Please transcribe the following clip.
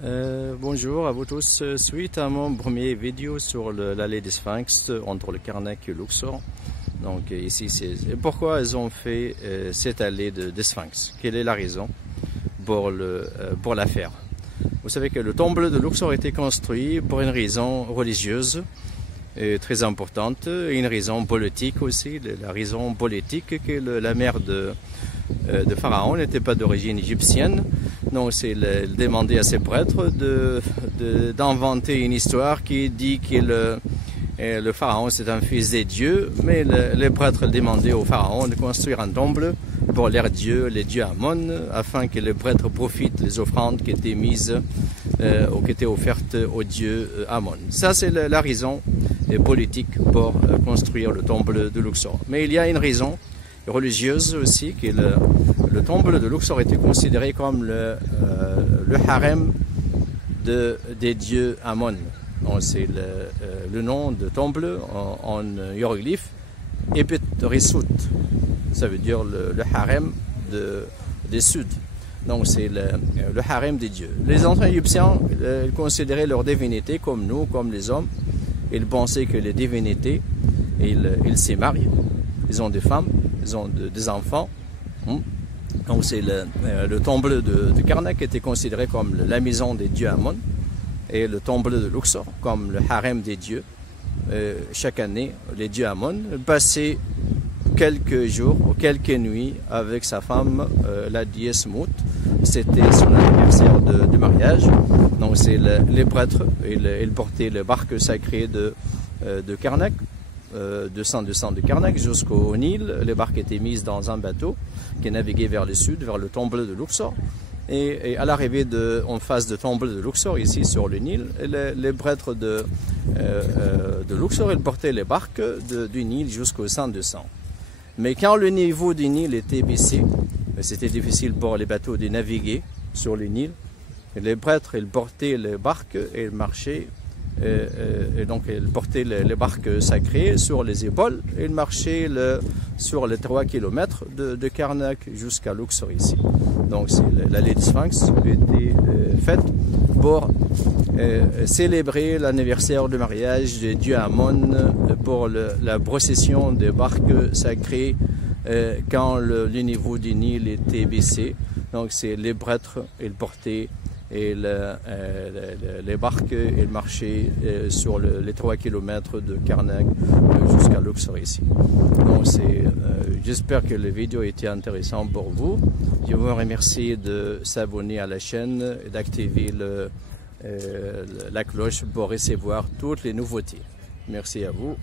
Bonjour à vous tous. Suite à mon premier vidéo sur l'allée des Sphinx entre le Karnak et Luxor. Donc ici, c'est pourquoi ils ont fait cette allée des Sphinx. Quelle est la raison pour la faire? Vous savez que le temple de Luxor a été construit pour une raison religieuse très importante et une raison politique aussi. La raison politique que la mère de Pharaon n'était pas d'origine égyptienne. Donc c'est demander à ses prêtres d'inventer une histoire qui dit que le Pharaon c'est un fils des dieux, mais les prêtres demandaient au Pharaon de construire un temple pour les dieux Amon, afin que les prêtres profitent des offrandes qui étaient mises ou qui étaient offertes aux dieux Amon. Ça c'est la raison politique pour construire le temple de Luxor. Mais il y a une raison religieuse aussi, que le temple de Luxor était considéré comme le harem des dieux Amon. C'est le nom de temple en hiéroglyphe Epet Risut. Ça veut dire le harem des Sud. Donc c'est le harem des dieux. Les anciens égyptiens considéraient leurs divinités comme nous, comme les hommes. Ils pensaient que les divinités, ils se marient. Ils ont des femmes, ils ont des enfants. Donc c'est le temple de Karnak était considéré comme la maison des dieux Amon et le temple de Luxor comme le harem des dieux. Chaque année, les dieux Amon passaient quelques jours ou quelques nuits avec sa femme, la déesse Mout. C'était son anniversaire de mariage. Donc c'est les prêtres, ils portaient le barque sacré de Karnak. De Karnak jusqu'au Nil. Les barques étaient mises dans un bateau qui naviguait vers le sud, vers le temple de Luxor. Et à l'arrivée en face du temple de Luxor, ici sur le Nil, les prêtres de Luxor, ils portaient les barques du Nil jusqu'au Saint des Saints. Mais quand le niveau du Nil était baissé, c'était difficile pour les bateaux de naviguer sur le Nil. Et les prêtres, ils portaient les barques et ils marchaient. Et donc ils portaient les barques sacrées sur les épaules et ils marchaient sur les 3 km de Karnak jusqu'à Luxor ici. Donc l'allée des Sphinx a été faite pour célébrer l'anniversaire du mariage de dieu Amon, pour la procession des barques sacrées quand le niveau du Nil était baissé. Donc c'est les prêtres, ils portaient et les barques elles marchaient sur les 3 km de Karnak jusqu'à Luxor ici. Donc j'espère que la vidéo était intéressante pour vous. Je vous remercie de s'abonner à la chaîne et d'activer la cloche pour recevoir toutes les nouveautés. Merci à vous.